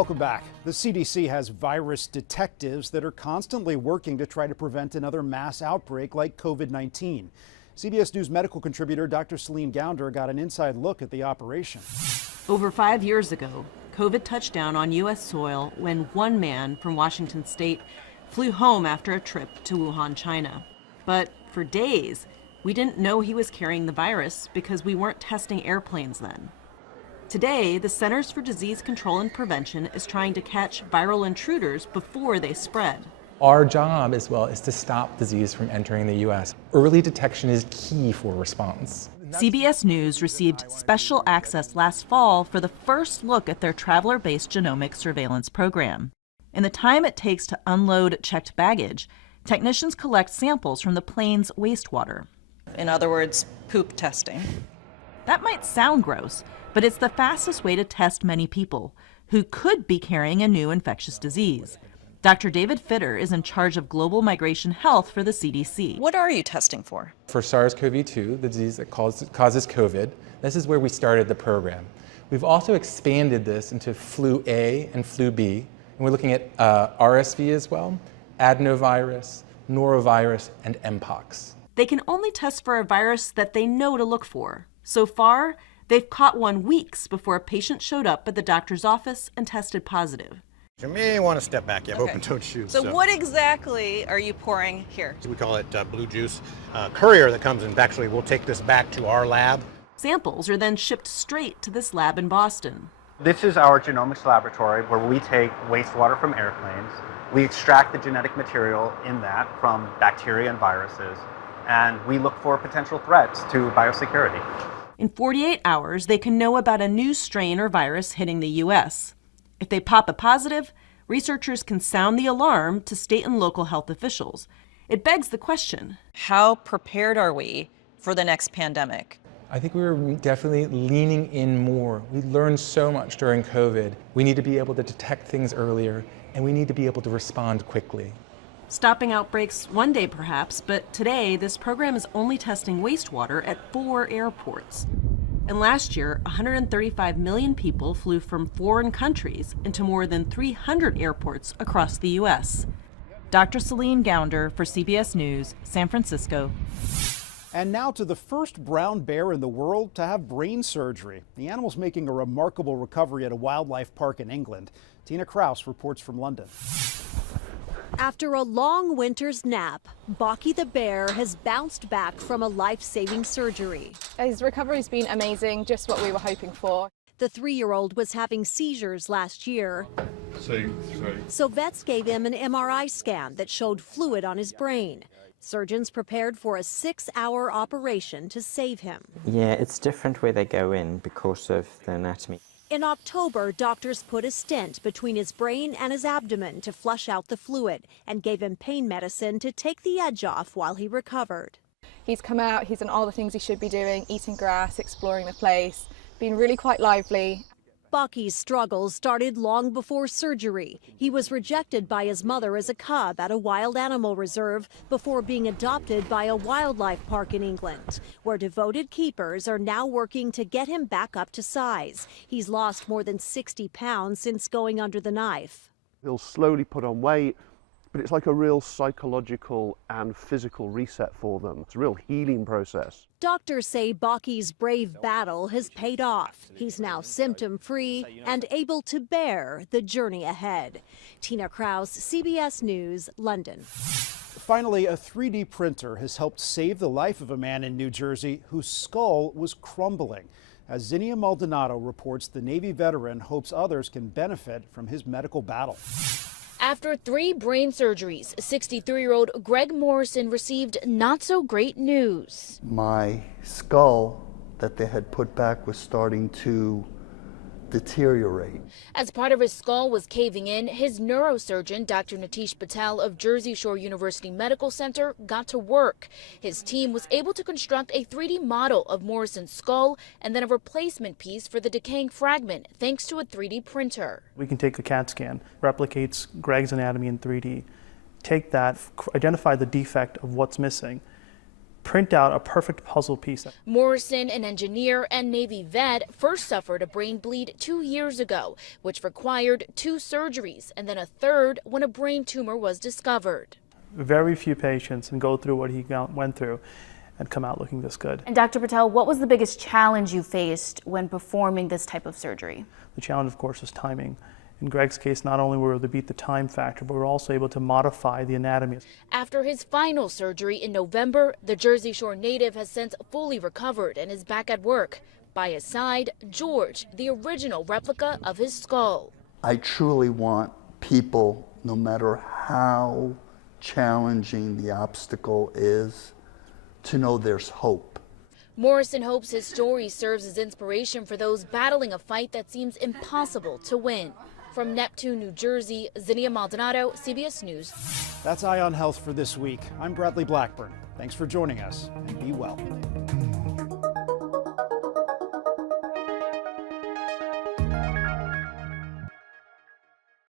Welcome back. The CDC has virus detectives that are constantly working to try to prevent another mass outbreak like COVID-19. CBS News medical contributor Dr. Celine Gounder got an inside look at the operation. Over 5 years ago, COVID touched down on U.S. soil when one man from Washington state flew home after a trip to Wuhan, China. But for days, we didn't know he was carrying the virus because we weren't testing airplanes then. Today, the Centers for Disease Control and Prevention is trying to catch viral intruders before they spread. Our job as well is to stop disease from entering the U.S. Early detection is key for response. CBS News received special access last fall for the first look at their traveler-based genomic surveillance program. In the time it takes to unload checked baggage, technicians collect samples from the plane's wastewater. In other words, poop testing. That might sound gross, but it's the fastest way to test many people who could be carrying a new infectious disease. Dr. David Fitter is in charge of global migration health for the CDC. What are you testing for? For SARS-CoV-2, the disease that causes COVID, this is where we started the program. We've also expanded this into flu A and flu B, and we're looking at RSV as well, adenovirus, norovirus, and Mpox. They can only test for a virus that they know to look for. So far, they've caught one weeks before a patient showed up at the doctor's office and tested positive. You may want to step back. You have open-toed shoes. So what exactly are you pouring here? We call it blue juice. Courier that comes in, actually, we'll take this back to our lab. Samples are then shipped straight to this lab in Boston. This is our genomics laboratory where we take wastewater from airplanes. We extract the genetic material in that from bacteria and viruses, and we look for potential threats to biosecurity. In 48 hours, they can know about a new strain or virus hitting the U.S. If they pop a positive, researchers can sound the alarm to state and local health officials. It begs the question, how prepared are we for the next pandemic? I think we were definitely leaning in more. We learned so much during COVID. We need to be able to detect things earlier, and we need to be able to respond quickly. Stopping outbreaks one day perhaps, but today this program is only testing wastewater at 4 airports. And last year, 135 million people flew from foreign countries into more than 300 airports across the U.S. Dr. Celine Gounder for CBS News, San Francisco. And now to the first brown bear in the world to have brain surgery. The animal's making a remarkable recovery at a wildlife park in England. Tina Kraus reports from London. After a long winter's nap, Baki the bear has bounced back from a life-saving surgery. His recovery's been amazing, just what we were hoping for. The 3-year-old was having seizures last year, so vets gave him an MRI scan that showed fluid on his brain. Surgeons prepared for a 6-hour operation to save him. Yeah, it's different where they go in because of the anatomy. In October, doctors put a stent between his brain and his abdomen to flush out the fluid and gave him pain medicine to take the edge off while he recovered. He's come out, he's done all the things he should be doing, eating grass, exploring the place, been really quite lively. Baki's struggles started long before surgery. He was rejected by his mother as a cub at a wild animal reserve before being adopted by a wildlife park in England, where devoted keepers are now working to get him back up to size. He's lost more than 60 pounds since going under the knife. He'll slowly put on weight, but it's like a real psychological and physical reset for them. It's a real healing process. Doctors say Baki's brave battle has paid off. He's now symptom-free and able to bear the journey ahead. Tina Kraus, CBS News, London. Finally, a 3D printer has helped save the life of a man in New Jersey whose skull was crumbling. As Zinnia Maldonado reports, the Navy veteran hopes others can benefit from his medical battle. After 3 brain surgeries, 63-year-old Greg Morrison received not so great news. My skull that they had put back was starting to deteriorate. As part of his skull was caving in, his neurosurgeon, Dr. Nitish Patel of Jersey Shore University Medical Center, got to work. His team was able to construct a 3D model of Morrison's skull and then a replacement piece for the decaying fragment, thanks to a 3D printer. We can take a CAT scan, replicates Greg's anatomy in 3D, take that, identify the defect of what's missing, print out a perfect puzzle piece. Morrison, an engineer and Navy vet, first suffered a brain bleed 2 years ago, which required 2 surgeries and then a third when a brain tumor was discovered. Very few patients can go through what he went through and come out looking this good. And Dr. Patel, what was the biggest challenge you faced when performing this type of surgery? The challenge, of course, is timing. In Greg's case, not only were we able to beat the time factor, but we were also able to modify the anatomy. After his final surgery in November, the Jersey Shore native has since fully recovered and is back at work. By his side, George, the original replica of his skull. I truly want people, no matter how challenging the obstacle is, to know there's hope. Morrison hopes his story serves as inspiration for those battling a fight that seems impossible to win. From Neptune, New Jersey, Zinnia Maldonado, CBS News. That's Eye on Health for this week. I'm Bradley Blackburn. Thanks for joining us, and be well.